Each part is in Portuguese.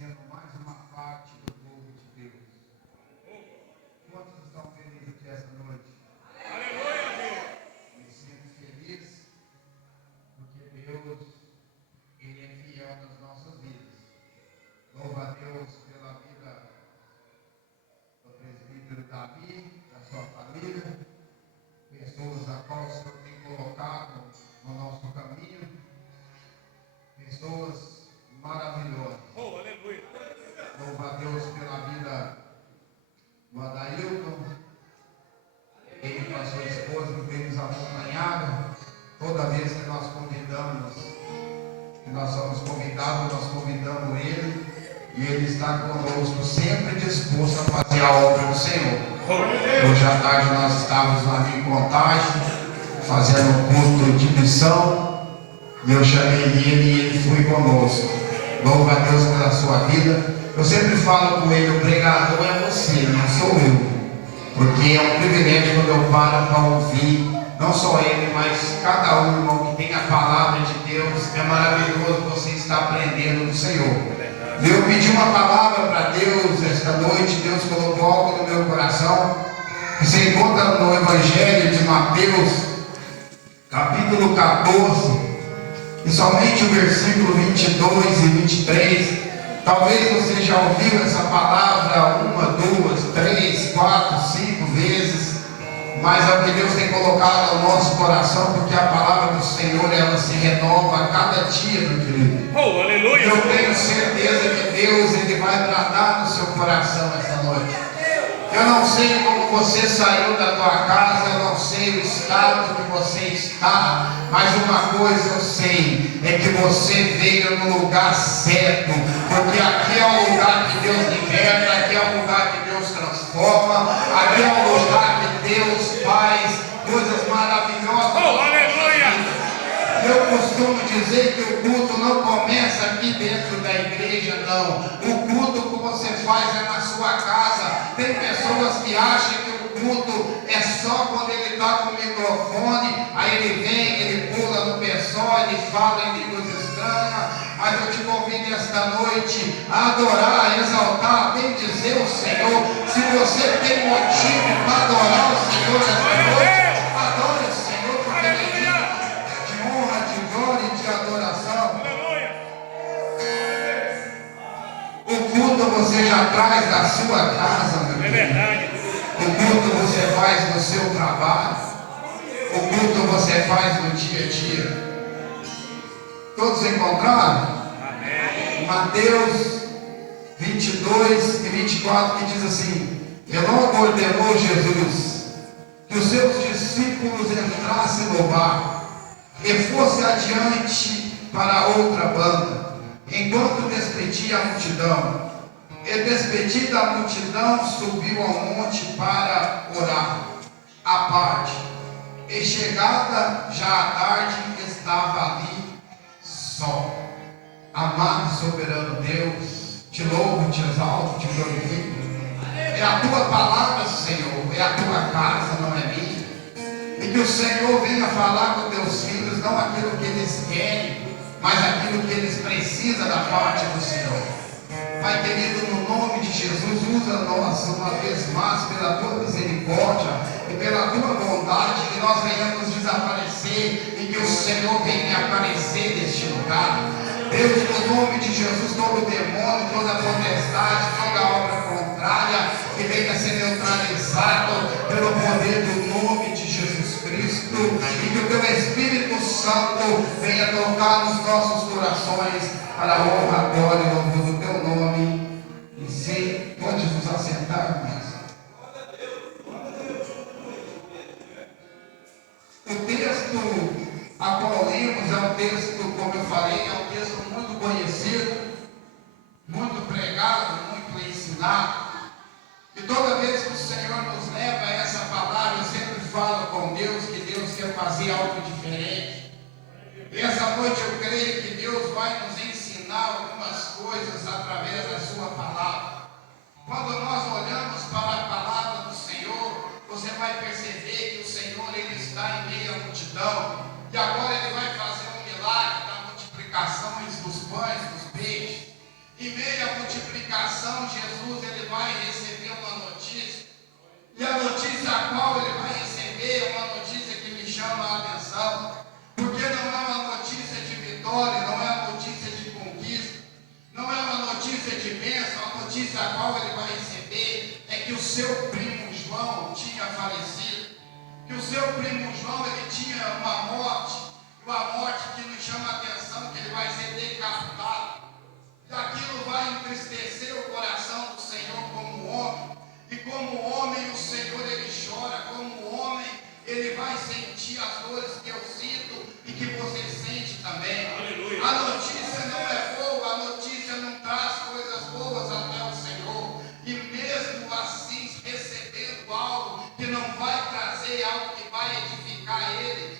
sendo mais uma parte do povo de Deus. Quantos estão felizes aqui essa noite? Aleluia, Deus! Me sinto feliz porque Deus, Ele é fiel nas nossas vidas. Louva a Deus pela vida do presbítero Davi, da sua família, pessoas a qual o Senhor tem colocado no nosso caminho, pessoas maravilhosas. Oh, aleluia! Louva a Deus pela vida do Adailton, ele com a sua esposa que tem nos acompanhado. Toda vez que nós convidamos, que nós somos convidados, nós convidamos ele, e ele está conosco, sempre disposto a fazer a obra do Senhor. Hoje à tarde nós estávamos lá em Contagem, fazendo um culto de missão, e eu chamei ele e ele foi conosco. Louva a Deus pela sua vida. Eu sempre falo com ele, o pregador é você, não sou eu. Porque é um privilégio quando eu paro para ouvir, não só ele, mas cada um, irmão, que tem a palavra de Deus. É maravilhoso você estar aprendendo do Senhor. Eu pedi uma palavra para Deus esta noite, Deus colocou algo no meu coração. Você encontra no Evangelho de Mateus, capítulo 14, e somente o versículo 22 e 23. Talvez você já ouviu essa palavra 1, 2, 3, 4, 5 vezes, mas é o que Deus tem colocado no nosso coração, porque a palavra do Senhor, ela se renova a cada dia, meu querido. Oh, aleluia! Eu tenho certeza que Deus, Ele vai tratar no seu coração essa noite. Eu não sei como você saiu da tua casa, eu não sei o estado que você está, mas uma coisa eu sei, é que você veio no lugar certo, porque aqui é o lugar que Deus liberta, aqui é o lugar que Deus transforma, aqui é o lugar que Deus faz coisas maravilhosas. Oh, aleluia! Eu costumo dizer que o culto não começa aqui dentro da igreja, não. O culto que você faz é na sua casa. Tem pessoas que acham que o culto é só quando ele está com o microfone, aí ele vem, ele pula no pessoal, ele fala em línguas estranhas. Mas eu te convido esta noite a adorar, a exaltar, a bendizer o Senhor. Se você tem motivo para adorar o Senhor esta noite, adore o Senhor, porque Ele é digno de honra, de glória e de adoração. O culto você já traz da sua casa, meu É filho. verdade. O culto você faz no seu trabalho. O culto você faz no dia a dia. Todos encontraram? Amém. Mateus 22 e 24, que diz assim: E logo ordenou Jesus que os seus discípulos entrassem no barco e fosse adiante para outra banda, enquanto despedia a multidão. E despedida a multidão, subiu ao monte para orar à parte. E chegada já a tarde, estava ali só. Amado e soberano Deus, te louvo, te exalto, te glorifico. É a tua palavra, Senhor, é a tua casa, não é minha. E que o Senhor venha falar com teus filhos, não aquilo que eles querem, mas aquilo que eles precisam da parte do Senhor. Pai querido, no nome de Jesus, usa-nos uma vez mais pela tua misericórdia e pela tua bondade, que nós venhamos desaparecer e que o Senhor venha aparecer neste lugar. Deus, no nome de Jesus, todo demônio, toda potestade, toda obra contrária, que venha ser neutralizado pelo poder do nome de Jesus Cristo, e que o teu Espírito Santo venha tocar nos nossos corações, para a honra, a glória e louvor do teu nome. E sim, pode nos assentar, irmãos. O texto a qual lemos é um texto, como eu falei, é um texto muito conhecido, muito pregado, muito ensinado. E toda vez que o Senhor nos leva a essa palavra, eu sempre falo com Deus que Deus quer fazer algo diferente. E essa noite eu creio que Deus vai nos ensinar algumas coisas através da sua palavra. Quando nós olhamos para a palavra do Senhor, você vai perceber que o Senhor, Ele está em meio à multidão, e agora Ele vai fazer um milagre da multiplicação dos pães, dos peixes. Em meio à multidão notícia a qual ele vai receber é que o seu primo João tinha falecido. Que o seu primo João, ele tinha uma morte que nos chama a atenção, que ele vai ser decapitado. E aquilo vai entristecer o coração do Senhor como homem. E como homem, o Senhor, ele chora. Como homem, ele vai sentir as dores que eu sinto e que você sente também. Aleluia. A notícia não é boa, a notícia não traz coisas boas até o Senhor. E mesmo assim, recebendo algo que não vai trazer algo que vai edificar ele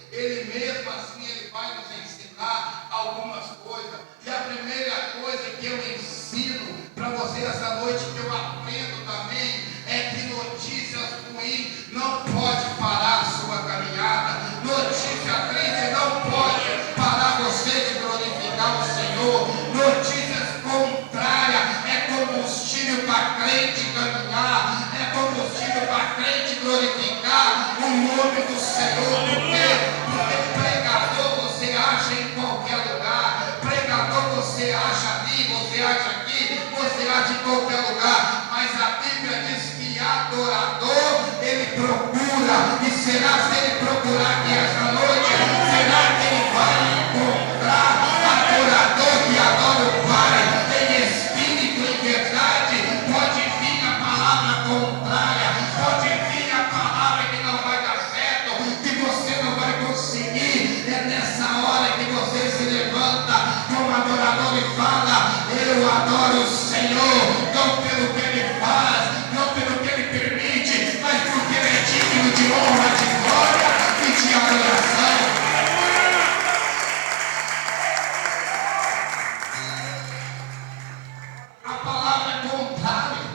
mesmo assim, ele vai nos ensinar algumas coisas. E a primeira coisa que eu ensino para você essa noite, que eu aprendo também, é que notícias ruins não pode parar a sua caminhada. Notícia triste não pode parar você de glorificar o Senhor. Notícias contrárias é combustível para crente caminhar, é combustível para crente glorificar o nome do Senhor. Porque pregador você acha em qualquer lugar, pregador você acha ali, você acha aqui, você acha em qualquer lugar, mas a Bíblia diz que adorador ele procura, e será se ele procurar aqui esta noite, será que ele vai encontrar adorador que adora o Pai em espírito e verdade? Pode vir a palavra contrária, pode vir a palavra que não vai dar certo, que você não vai conseguir. É nessa hora que você se levanta como adorador e fala: eu adoro o Senhor, não pelo que ele faz, não pelo que ele permite, mas porque ele é digno de honra, de glória e de adoração. A palavra é contrária,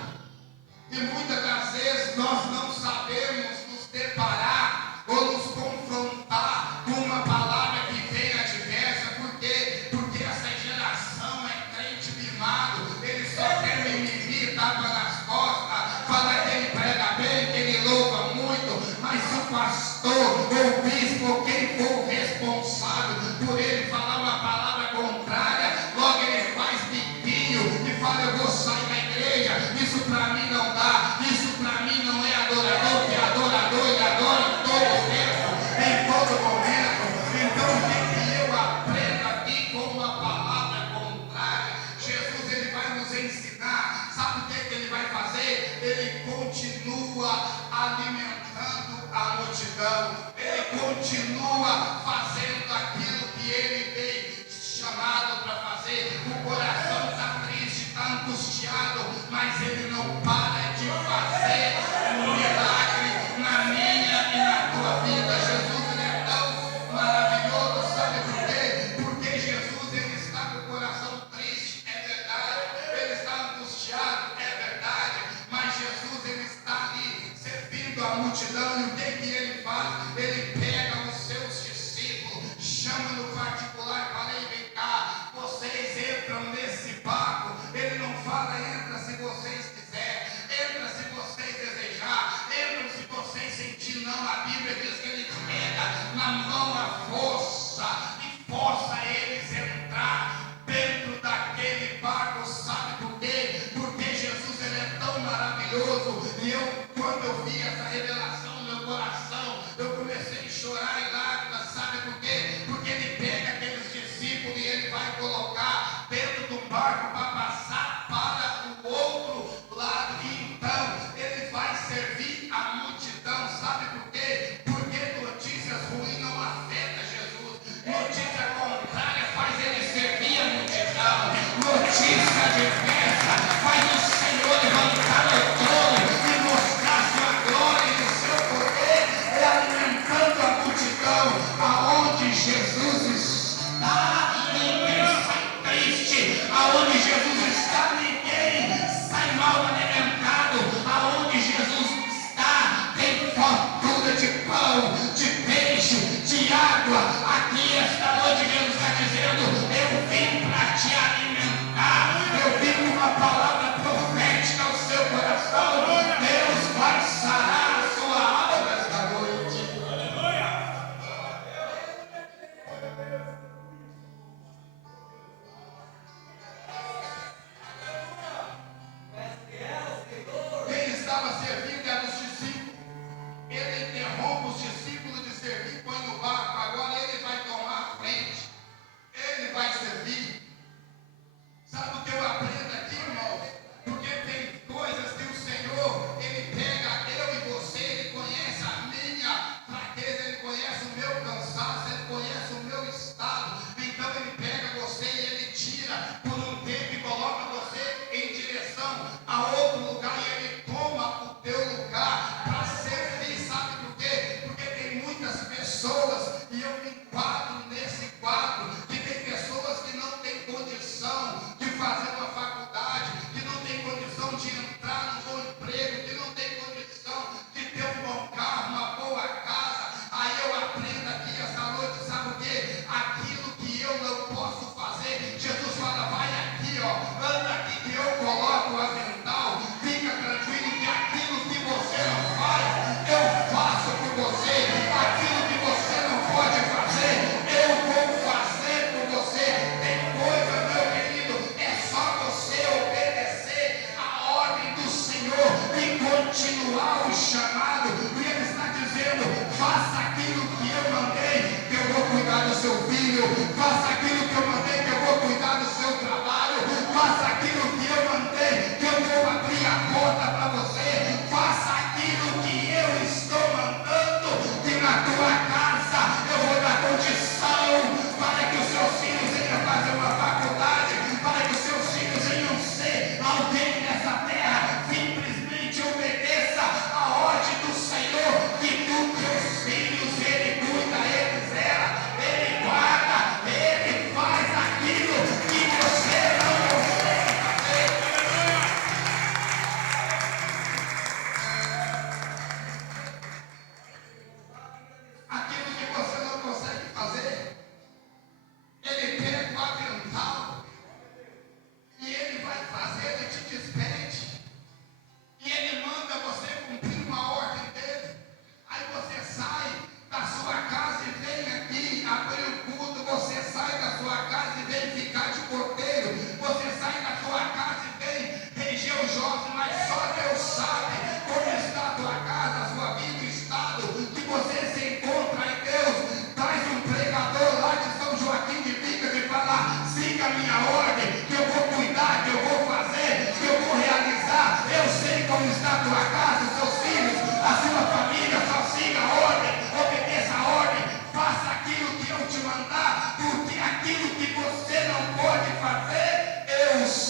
e muitas das vezes nós não sabemos nos deparar ou nos confrontar com uma palavra que vem adversa. Por quê? Porque essa geração é crente mimado, ele só quer mimimi, tapa nas costas, fala que ele prega bem, que ele louva muito, mas o pastor, ou o bispo, ou quem for o responsável por ele falar uma palavra contrária, logo ele faz biquinho e fala: eu vou sair da igreja, isso para mim não dá, isso para mim não é adorador, que adorador ele adora em todo tempo, em todo momento. Então o que eu aprendo aqui com uma palavra contrária? Jesus ele vai nos ensinar, sabe o que ele vai fazer? Ele continua alimentando a multidão, ele continua fazendo aquilo que ele veio chamado para fazer. O coração está triste, está angustiado, mas ele não para de fazer um milagre na minha e na tua vida. Jesus ele é tão maravilhoso, sabe por quê? Porque Jesus ele está com o coração triste, é verdade, ele está angustiado, é verdade, mas Jesus ele está ali servindo a multidão. E o que ele faz? Ele pega os seus discípulos, chama no particular e fala: ei, vem cá, vocês entram nesse barco. Ele não fala: entra se vocês quiserem, entra se vocês desejar, entra se vocês sentirem. Não, a Bíblia diz que ele pega na mão a força e força eles entrar dentro daquele barco. Sabe por quê? Porque Jesus ele é tão maravilhoso. E quando eu vi essa revelação no meu coração, eu comecei a chorar em lágrimas. Sabe por quê? Porque ele pega aqueles discípulos e ele vai colocar dentro do barco para passar para o outro lado. E então ele vai servir a multidão. Sabe por quê? Porque notícias ruins não afetam Jesus. Notícia contrária faz ele servir a multidão. Notícia adversa faz o Senhor levantar o trono e mostrar sua glória e o seu poder, e alimentando a multidão. Aonde Jesus está, ninguém sai triste. Aonde Jesus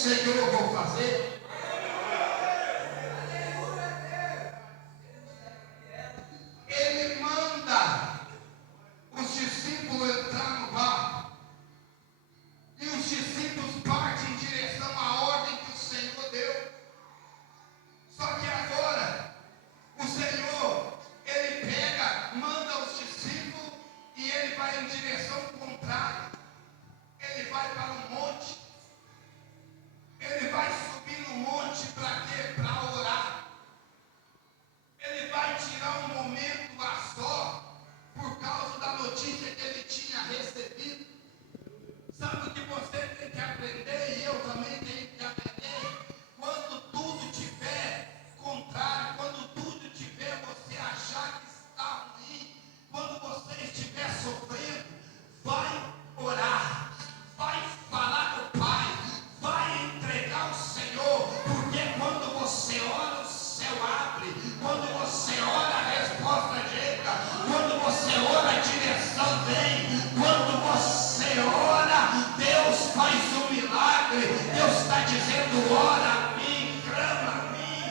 Senhor vou fazer. Ele manda os discípulos entrar no barco. E os discípulos partem em direção à ordem que o Senhor deu. Só que agora, o Senhor, ele pega, manda os discípulos e ele vai em direção contrária. Ele vai para um monte. Ele vai subir no monte para quê? Para orar. Ele vai tirar um momento a só por causa da notícia que ele tinha recebido. Sabe o que você tem que aprender e eu também tenho que aprender? Quando tudo tiver contrário, quando tudo tiver você achar que está ruim, quando você estiver sofrendo, vai orar, vai falar com o Pai, vai entregar ao Senhor, porque quando você ora, o céu abre, quando você ora, a resposta chega, quando você ora, a direção vem, quando você ora, Deus faz um milagre. Deus está dizendo: ora a mim, clama a mim,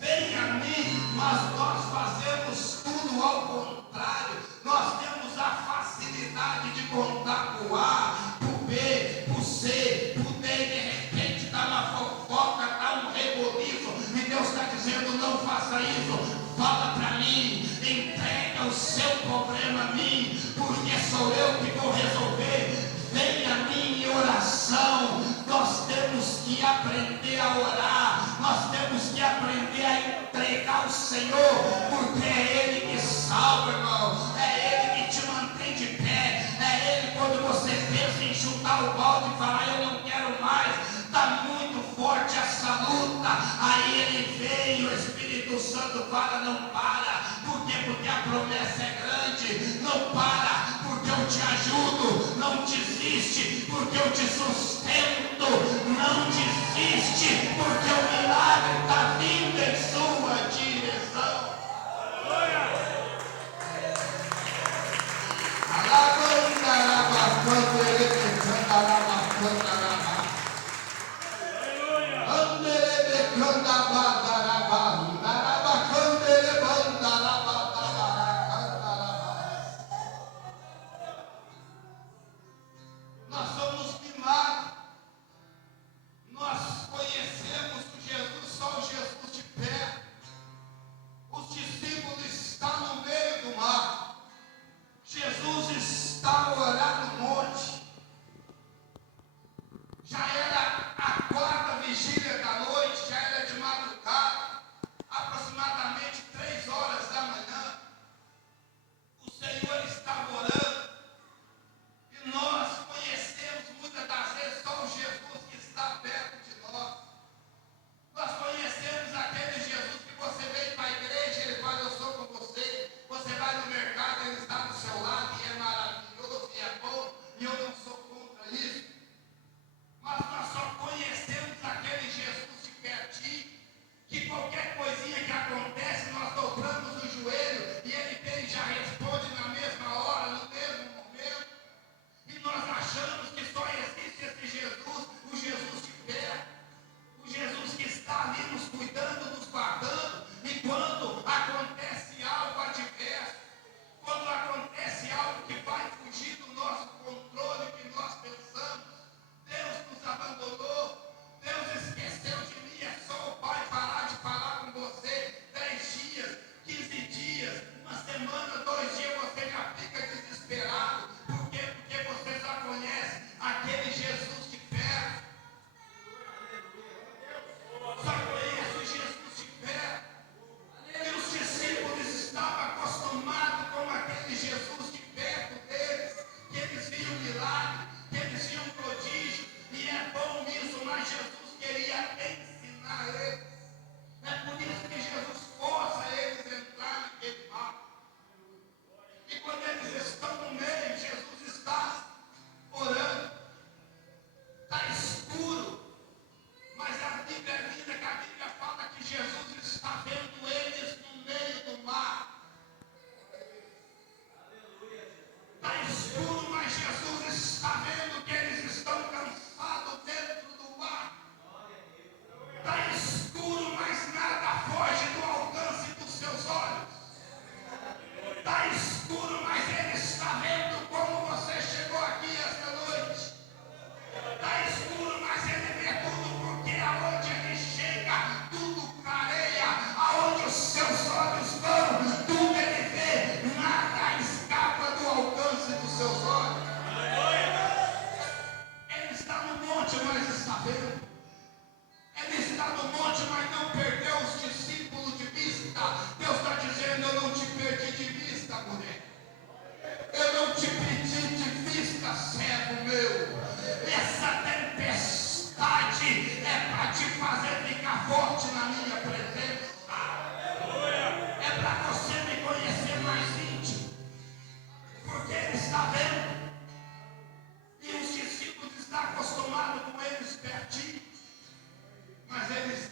vem a mim. Mas nós fazemos tudo ao contrário. Nós temos a facilidade de contar com o A, com o B, com o C, com o D. De repente dá uma fofoca, dá um reboliço, e Deus está dizendo: não faça isso. Fala para mim, entrega o seu problema a mim, porque sou eu que vou resolver. Venha a mim em oração. Nós temos que aprender a orar. Nós temos que aprender a entregar ao Senhor, porque é Ele que salva, irmão. É Ele que te mantém de pé. É Ele, quando você pensa em chutar o balde e falar: eu não quero mais, está muito forte essa luta. Aí Ele vem, o Espírito Santo fala: não para. Por quê? Porque a promessa é grande. Não para, porque eu te ajudo. Não desiste, porque eu te sustento. Não desiste, porque o milagre está vindo em sua direção. Nós somos mimados. Nós conhecemos o Jesus, só o Jesus de pé. Os discípulos estão no meio do mar. Jesus está a orar no monte. Já era a quarta vigília da noite, já era de madrugada.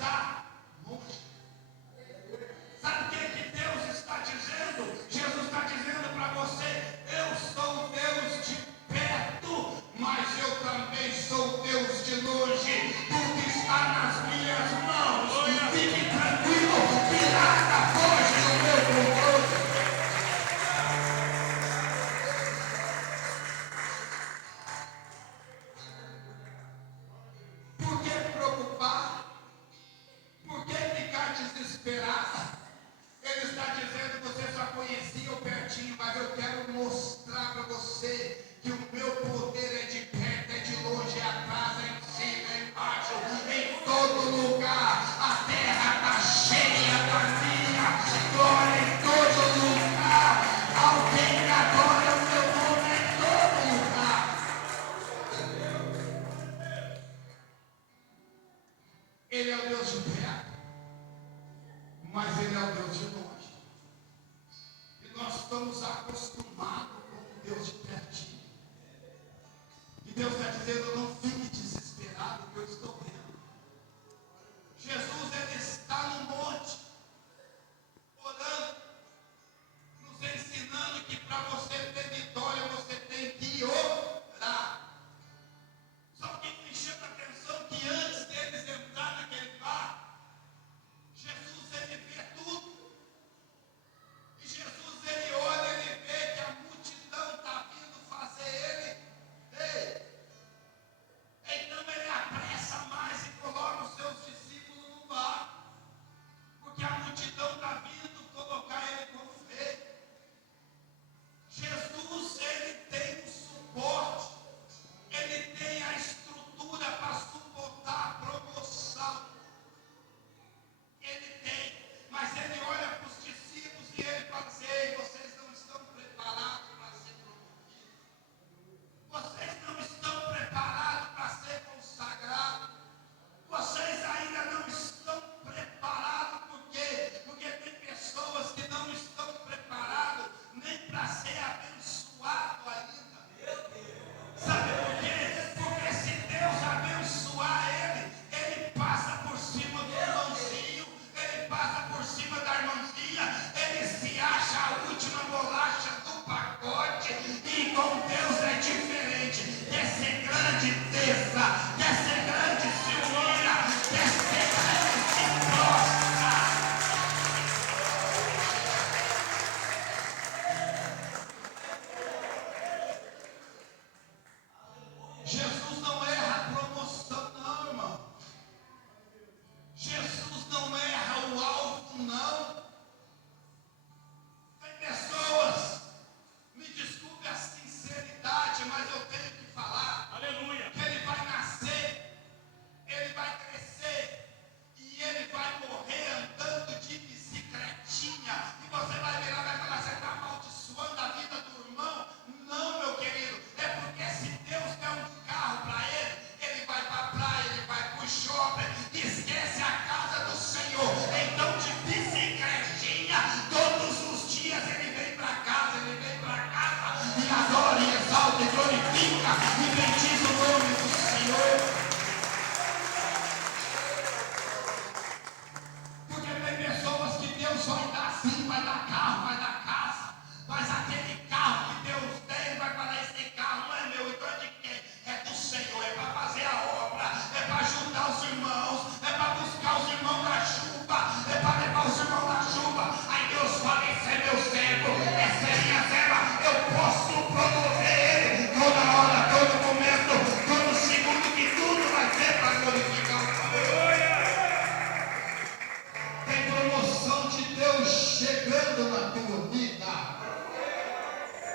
está longe. Sabe o que Deus está dizendo? Jesus está dizendo para você: eu sou Deus de perto, mas eu também sou Deus de longe. Tudo está nas minhas mãos. Fique tranquilo, que nada foge do meu controle. Por que preocupar? Por que ficar desesperado? Ele está dizendo que você só conhecia o pertinho, mas eu quero mostrar para você que o meu poder é de perto, é de longe, é atrás, é em cima, é embaixo, em todo lugar. A terra está cheia da minha glória em todo lugar. Alguém adora o meu nome em todo lugar. Ele é o Deus de perto, mas Ele é o Deus de longe. E nós estamos acostumados com o Deus de pertinho. E Deus está dizendo: não fique desesperado, que eu estou vendo. Jesus, Ele está no monte, orando, nos ensinando que para você ter vitória, você tem que orar. Só que me chama a atenção que antes deles entrar naquele barco, Jesus, Ele vê tudo. E Jesus, Ele olha, Ele vê que a multidão está vindo fazer Ele. Ei! Então Ele apressa mais e coloca os seus discípulos no barco. Porque a multidão está vindo colocar Ele como rei. Jesus, Ele tem o suporte. Ele tem a estrutura para suportar a promoção. Ele tem, mas Ele olha para os discípulos e Ele fala assim: ei, vocês não estão preparados para ser promovidos. Vocês não estão preparados para ser consagrados. Vocês ainda não estão preparados. Por quê? Porque tem pessoas que não estão preparadas nem para ser abençoado ainda. Sabe por quê? Porque se Deus abençoar ele passa por cima do irmãozinho, ele passa por cima da irmãzinha, ele se acha a última bolacha do pacote. E com Deus é diferente. Quer ser grande, desça. Quer ser grande, se humilha. Quer ser grande, se prostra. Jesus não erra a promoção, não, irmão. Jesus não erra o alvo, não. Tem pessoas, me desculpe a sinceridade, mas eu tenho que falar. Aleluia. Que ele vai nascer, ele vai crescer e ele vai morrer andando de bicicletinha. E você vai virar e vai falar: você está amaldiçoando a vida do irmão? Não, meu querido. É porque se Deus der um carro para ele, ele vai para a praia, ele vai para o shopping, esquece a casa do Senhor. Então de bicicletinha, todos os dias ele vem para casa e adora, e exalta, e glorifica, e bendiz o nome do Senhor. Porque tem pessoas que Deus vai dar sim, vai dar carro, vai dar casa, mas aquele carro que Deus tem, vai falar: esse carro não é meu, então é de quem? É do Senhor, é para fazer a obra, é para ajudar os irmãos, é para buscar os irmãos na chuva, é para levar os irmãos na chuva. Aí Deus fala: esse é meu servo, essa é minha serva, eu posso promover ele toda hora, todo momento, todo segundo, que tudo vai ser para glorificar o Senhor. Tem promoção de Deus chegando na tua vida.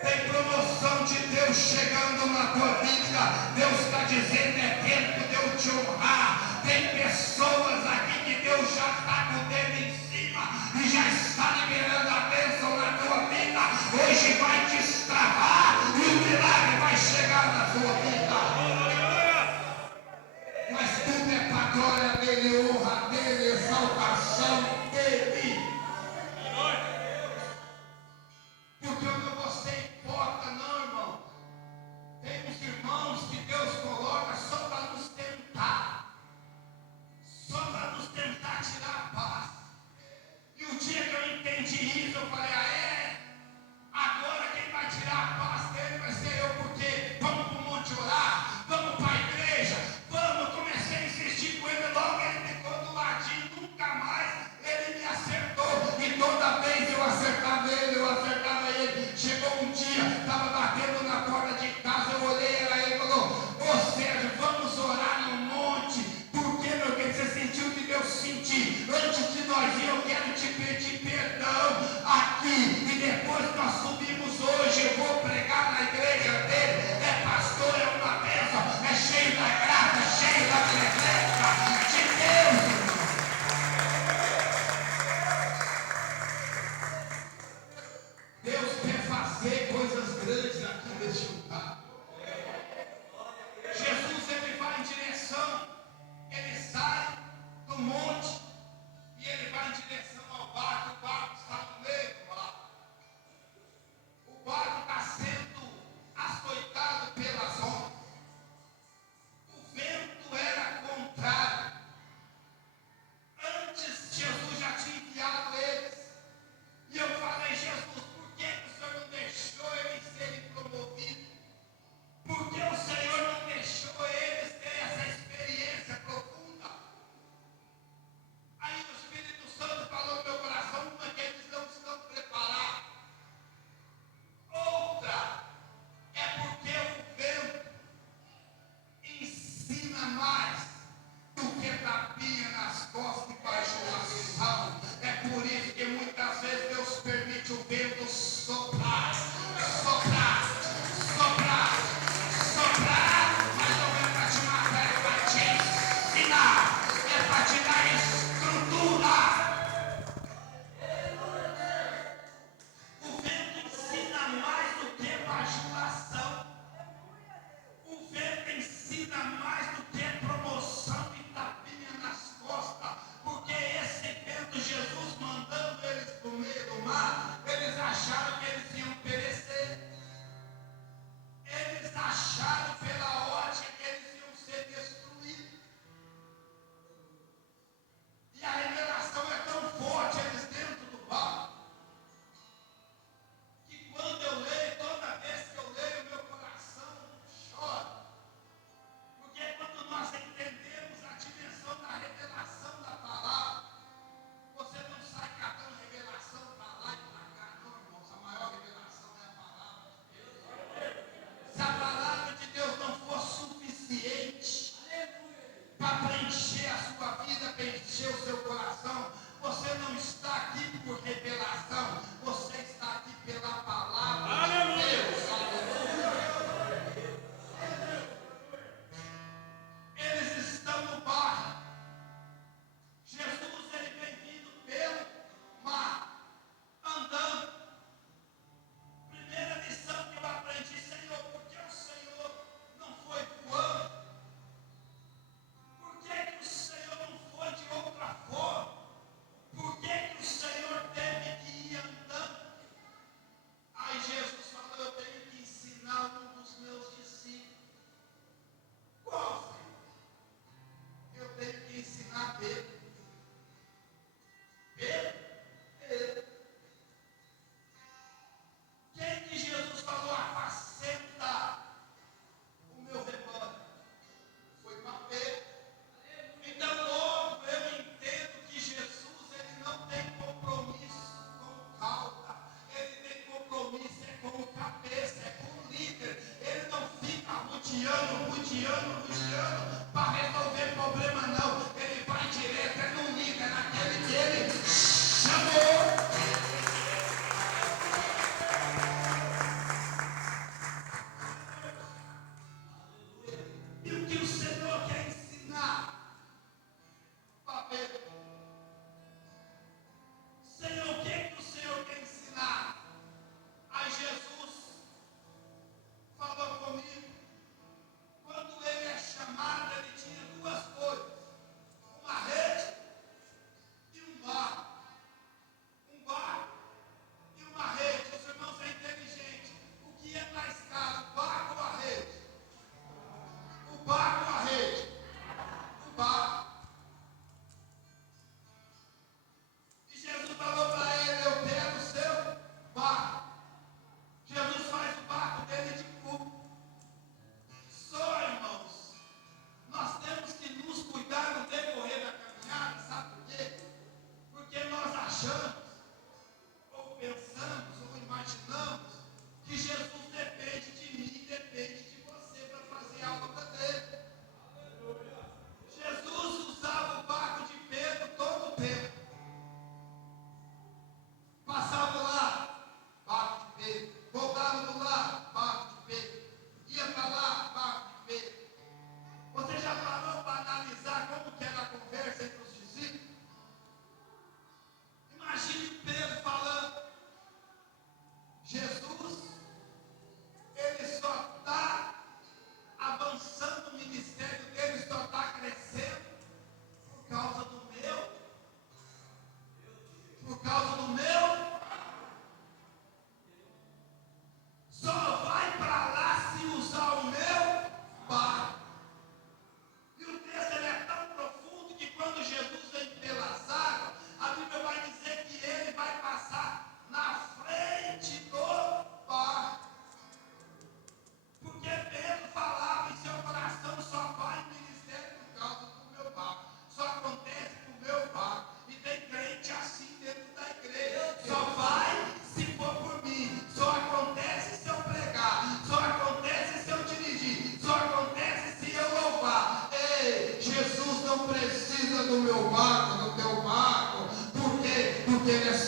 Tem promoção de Deus chegando na tua vida. Deus está dizendo: é tempo de eu te honrar. Tem pessoas aqui que Deus já está com o dedo em cima e já está liberando a bênção na tua vida. Hoje vai destravar e o milagre vai chegar na tua vida. Mas tudo é para a glória dele, honra dele, exaltação dele. Porque onde você importa, não, irmão. Tem uns irmãos que Deus coloca só para nos tentar. Só para nos tentar.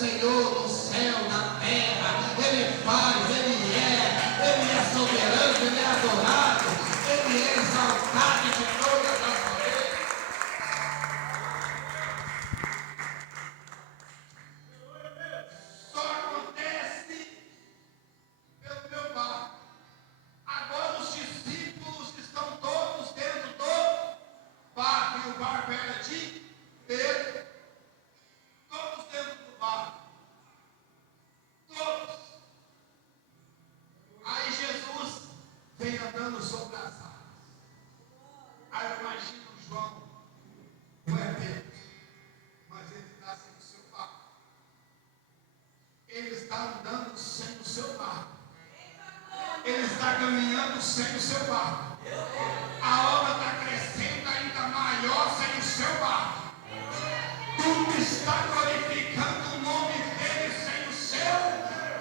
Senhor no céu, na terra. Ele faz, Ele é soberano, Ele é adorado, Ele é exaltado de todas as maneiras. Só acontece pelo meu barco. Agora os discípulos estão todos dentro do barco, e o barco era de Pedro. Todos dentro do barco. Todos. Aí Jesus vem andando sobre as águas. Aí eu imagino João, não é Pedro, mas ele está sem o seu barco. Ele está andando sem o seu barco. Ele está caminhando sem o seu barco. A obra está crescendo ainda maior sem o seu barco. Tudo está glorificando o nome dele sem o seu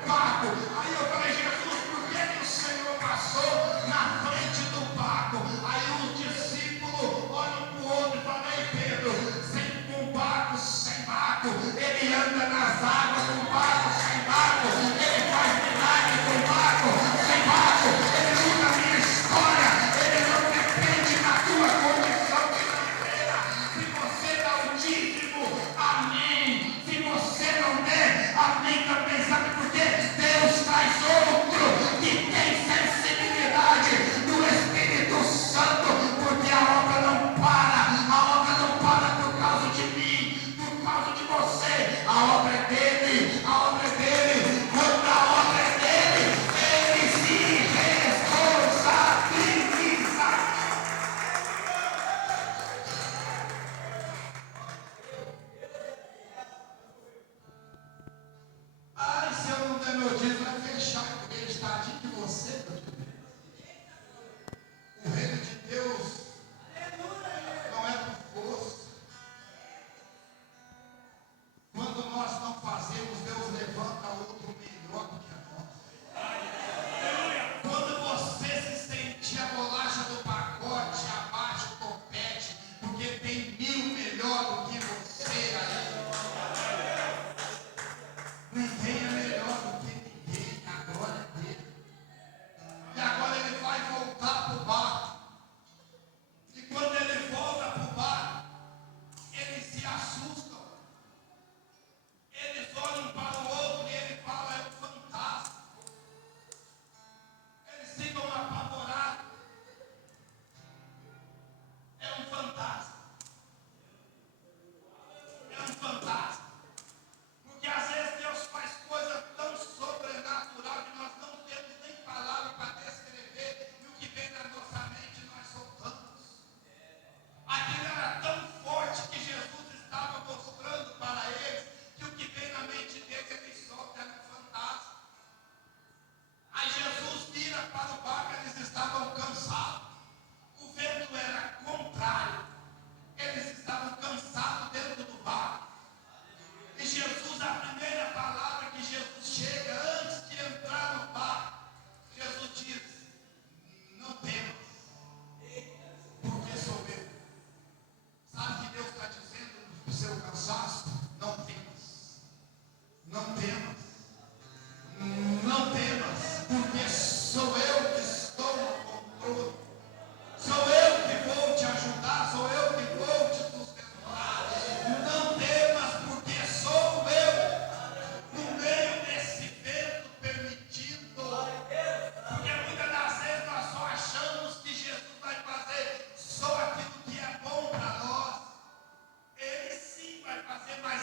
barco. Aí eu falei, Jesus, por que o Senhor passou na frente do barco? Aí os discípulos olham para o outro e falam, ei Pedro, sempre com barco, sem barco. Ele anda nas águas com barco, sem barco. Ele faz milagre com barco, sem barco. Ele muda a minha história. Ele não depende da tua condição financeira. Se você dá o dízimo, amém. Se você não der, amém também. Sabe por quê? Deus traz outro que tem sensibilidade do Espírito Santo, porque a obra não para. A obra não para por causa de mim, por causa de você. A obra é dele, a obra é dele. Quando a obra é dele, ele se responsabiliza. Ai, se eu não der meu dízimo, vai fechar, porque ele está aqui que você, meu Deus. O reino de Deus não é por força. Quando nós não fazemos, Deus levanta outro melhor do que a nós. Quando você se sentir a bolacha do pacote, abaixa o topete, porque tem 1000 melhor do que você aí. Ninguém é melhor do que ninguém, a glória é dele. E agora ele vai voltar para o barco. E quando ele volta para o barco, eles se assustam. Eles olham um para o outro e ele fala, é um fantasma. Eles ficam apavorados. É um fantasma. É um fantasma. Porque às vezes Deus faz coisa tão sobrenatural que nós não temos nem palavra para descrever, e o que vem na nossa mente nós soltamos. Aquilo era tão forte que Jesus estava mostrando para eles que o que vem na mente deles eles soltam, era um fantasma. Aí Jesus vira para o barco, eles estavam cansados. O vento era contrário. Eles estavam cansados dentro do barco. E Jesus, a primeira palavra que Jesus chega antes de entrar no barco, Jesus diz, não temas, porque sou eu. Sabe o que Deus está dizendo no seu cansaço? Não temas, não temas, não temas, porque sou eu que estou no controle. Sou eu que vou te ajudar, sou eu que vou te sustentar. Não temas, porque sou eu. No meio desse vento permitido. Porque muitas das vezes nós só achamos que Jesus vai fazer só aquilo que é bom para nós. Ele sim vai fazer, mas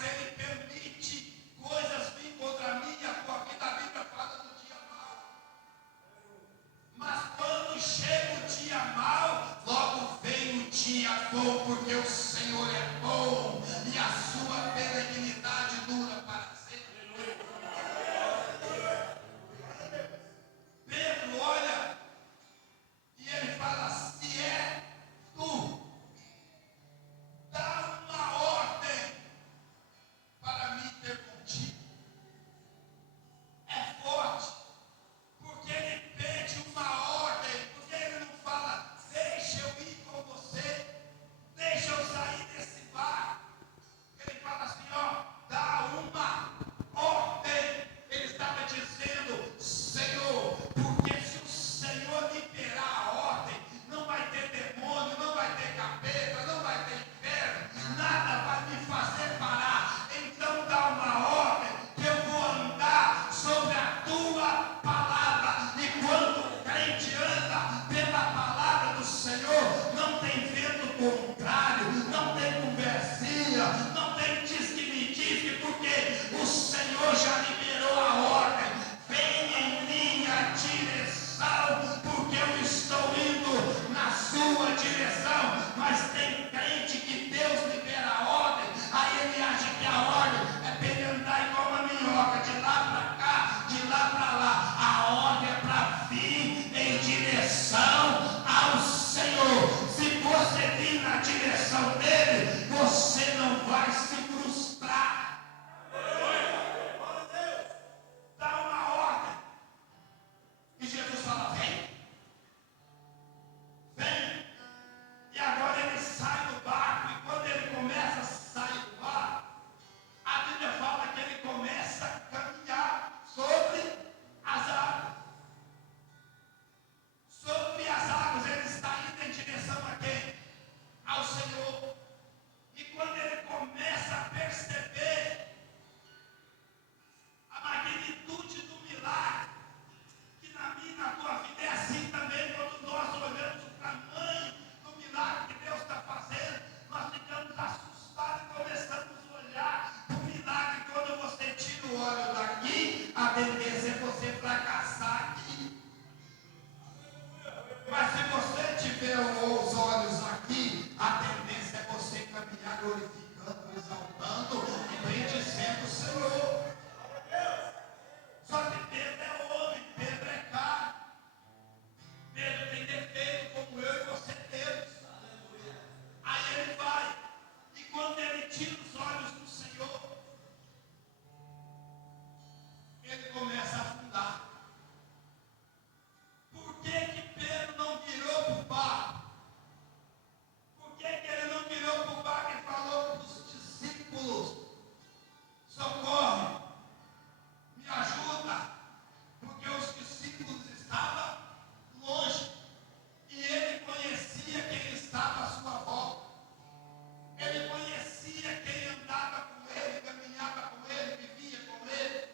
glorificando, exaltando e bendizendo o Senhor. Só que Pedro é homem, Pedro é carne. Pedro tem defeito como eu e você temos. Aí ele vai, e quando ele tira os olhos do Senhor, ele começa a afundar. Por que Pedro não virou para o barco? Por que ele não virou para o barco e falou para os discípulos: socorre, me ajuda? Porque os discípulos estavam longe e ele conhecia quem estava à sua volta. Ele conhecia quem andava com ele, caminhava com ele, vivia com ele.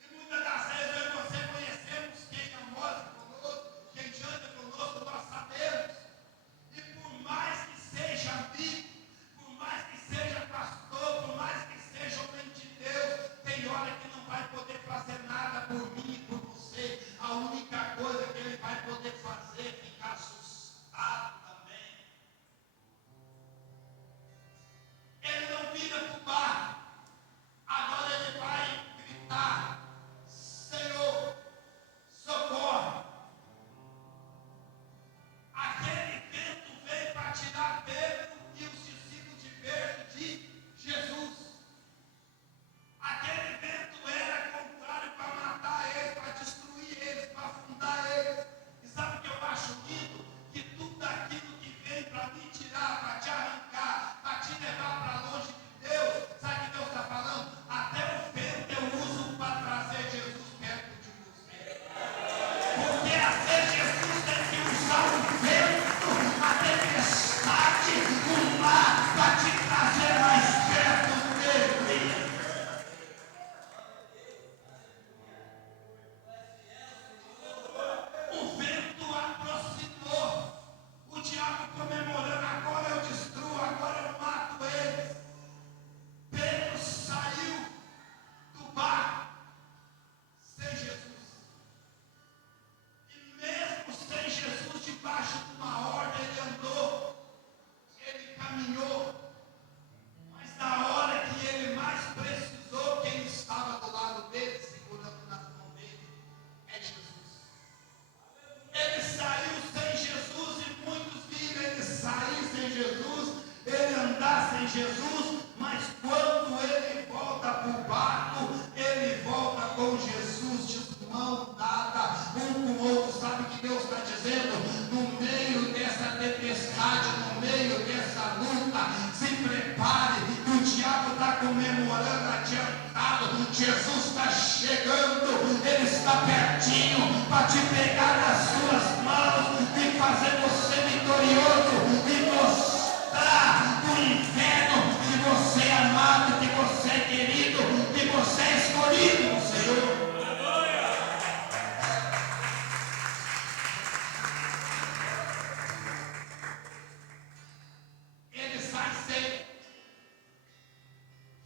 E muitas das vezes eu e você conhecemos quem almoça conosco, quem janta conosco, nós sabemos. E por mais que seja amigo, por mais que seja pastor, por mais que seja homem de Deus, tem hora que não vai poder fazer nada por mim e por você. A única coisa que ele vai poder fazer é ficar assustado também. Ele não vira para o barco. Agora ele vai gritar: Senhor, socorre. Aquele vento veio para tirar Pedro e os discípulos de perto de Jesus. Aquele vento era contrário para matar eles, para destruir eles, para afundar eles. E sabe o que eu acho lindo? Que tudo aquilo que vem para me tirar, para te arrancar, para te levar para longe de Deus, sabe o que Deus está falando? Até o vento eu uso para trazer Jesus perto de você. Porque às vezes Jesus tem que usar o vento, a tempestade, o mar, para te trazer mais perto dele. O vento aproximou, o diabo comemorando: agora eu destruo, agora eu mato eles. Pedro saiu do barco sem Jesus. E mesmo sem Jesus debaixo de uma ordem, ele andou, ele caminhou. Mas na hora que ele mais precisou, quem estava do lado dele, segurando nas mãos dele, é Jesus. Ele saiu sem Jesus e muitos viram ele sair sem Jesus, ele andar sem Jesus, mas quando ele volta para o barco, ele volta com Jesus de mão dada, um com o outro. Sabe o que Deus está dizendo? No meio dessa tempestade, no meio dessa luta, se prepare, o diabo está comemorando adiantado, Jesus está chegando, ele está pertinho para te pegar nas suas mãos e fazer você vitorioso e mostrar para o inferno que você é amado, que você é querido, que você é escolhido no Senhor. Ele sai sem,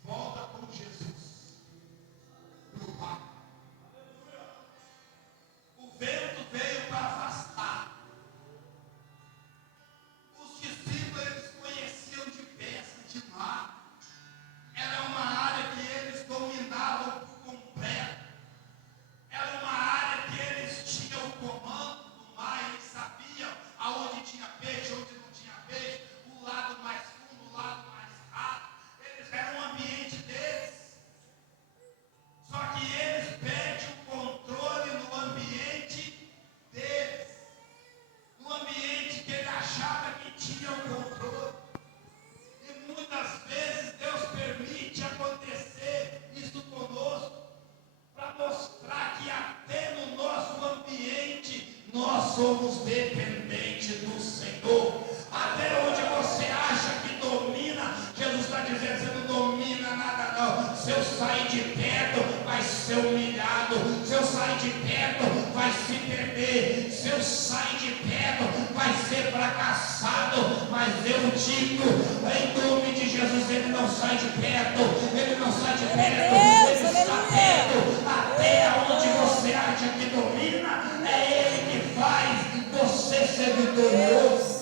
volta com Jesus para o barco. O vento veio para afastar. Os discípulos, eles conheciam de pesca, de mar. Era uma área que eles dominavam por completo. Era uma área que eles tinham o comando do mar. Eles sabiam aonde tinha peixe, onde não tinha peixe, o lado mais fundo, o lado mais raso. Eles eram o ambiente deles. Só que eles perdem o controle no ambiente deles. No ambiente que ele achava que tinha o controle. E muitas vezes Deus permite acontecer isso conosco, para mostrar que até no nosso ambiente nós somos dependentes do Senhor. Até onde você acha que domina, Jesus está dizendo: você não domina nada não. Se eu sair de perto, vai ser humilhado. Se eu sair de perto, vai se perder. Se eu sair de perto, vai ser fracassado. Mas eu digo, em nome de Jesus, ele não sai de perto. Ele não sai de perto. Ele está perto. Até onde você acha que domina, é ele que faz você ser vitorioso.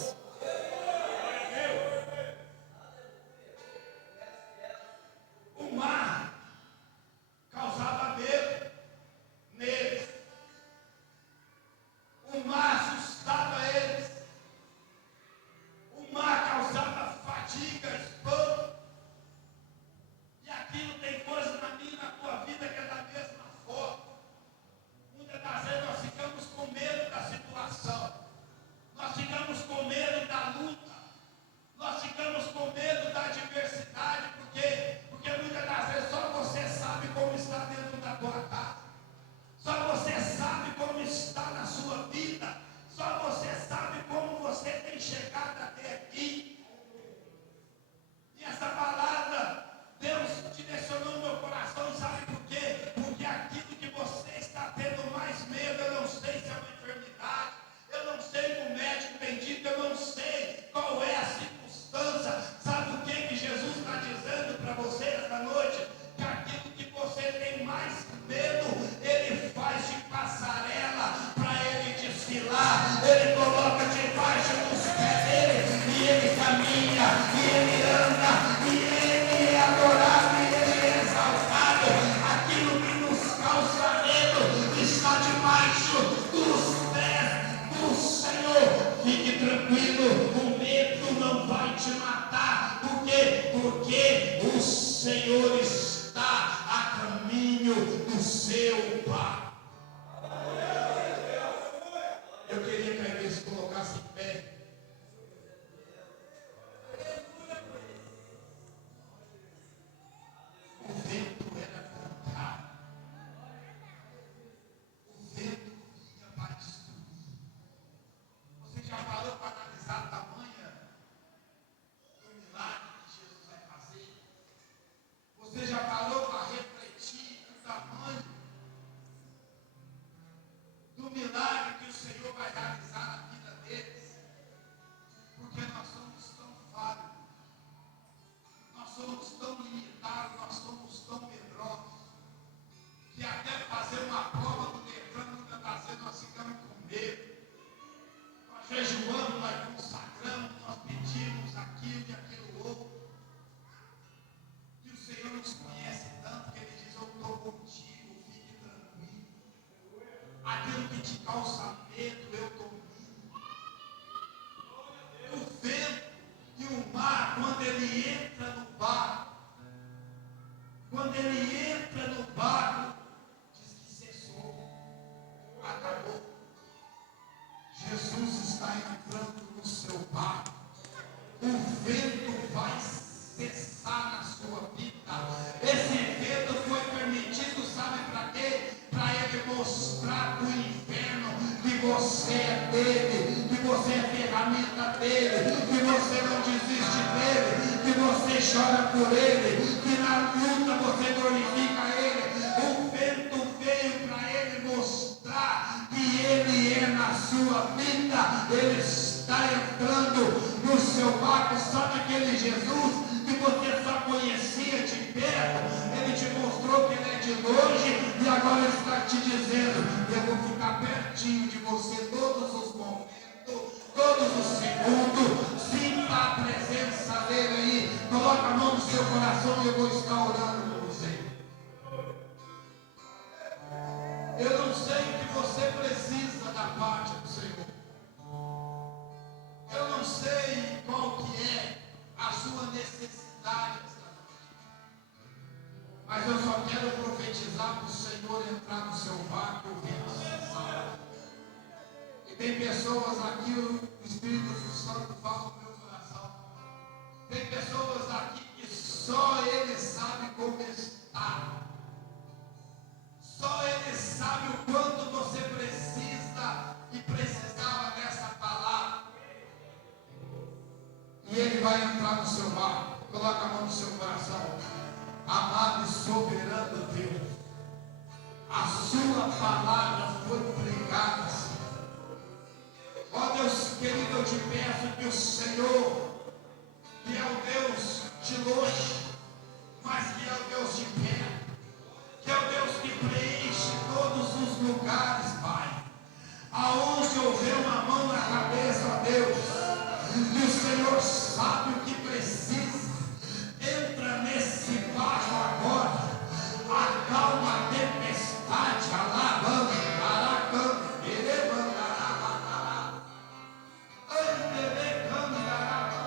Senhor está a caminho do seu barco. Eu queria que a igreja se colocasse em pé. O vento era contrário. O vento vinha para destruir. Você já parou para analisar a tamanha do milagre que Jesus vai fazer? Você já parou para refletir o tamanho do milagre que o Senhor vai realizar na vida deles? Porque nós somos tão falhos, nós somos tão limitados, nós somos tão medrosos, que até fazer uma prova do Detran, muitas das vezes nós ficamos com medo. Nós jejuamos, nós consagramos, nós pedimos aquilo e aquilo outro. E o Senhor nos conhece tanto que Ele diz: eu estou contigo, fique tranquilo. Aquilo que te causa medo, eu domino. O vento e o mar, quando ele entra no barco, diz que cessou, acabou. Jesus está entrando no seu barco. O vento vai cessar na sua vida. Esse vento foi permitido, sabe para quê? Para ele mostrar para o inferno que você é dele, que você é ferramenta dele, que você não desiste dele, que você chora por ele, que na luta você glorifica ele. O vento veio para ele mostrar que ele é na sua vida. Ele está entrando no seu barco. Sabe aquele Jesus que você só conhecia de perto? Ele te mostrou que ele é de longe e agora ele está te dizendo: eu vou ficar pertinho de você todos os momentos, todos os segundos. Sinta a presença dele aí. Coloca a mão no seu coração e eu vou estar orando por você. Eu não sei o que você precisa da parte do Senhor. Eu não sei qual que é a sua necessidade esta noite. Mas eu só quero profetizar para o Senhor entrar no seu barco e o vento cessar. E tem pessoas aqui, o Espírito Santo fala no meu coração. Tem pessoas aqui que só Ele sabe como está. Só Ele sabe o quanto você precisa e precisava dessa palavra. E Ele vai entrar no seu barco. Coloca a mão no seu coração. Amado e soberano Deus, a sua palavra foi pregada, Senhor. Ó Deus querido, eu te peço que o Senhor, que é o Deus de longe, mas que é o Deus de perto, que é o Deus que preenche todos os lugares, Pai. Aonde houver uma mão na cabeça, ó Deus, e o Senhor sabe o que precisa, entra nesse barco agora, acalma a tempestade, alabando, aracando, elevando, arabacá, antelecando, arabacá.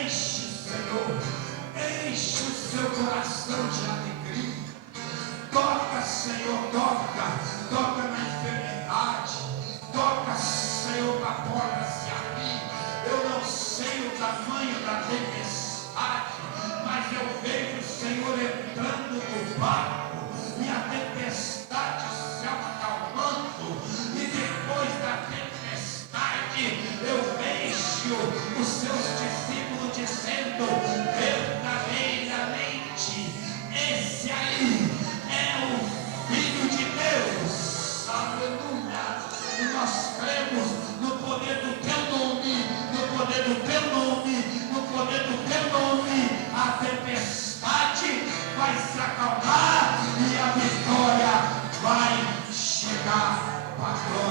Enche, Senhor, enche o seu coração de alegria. Toca, Senhor, toca na enfermidade. Toca, Senhor, para a porta se abrir. Eu não sei o tamanho da tempestade, mas eu vejo o Senhor entrando no barco e a tempestade se acalmando. E depois da tempestade, eu vejo os seus discípulos dizendo: verdadeiramente, esse aí é o Filho de Deus. Aleluia! E nós cremos no poder do teu nome, no poder do teu nome, no poder do teu nome. A tempestade vai se acalmar e a vitória vai chegar para a glória.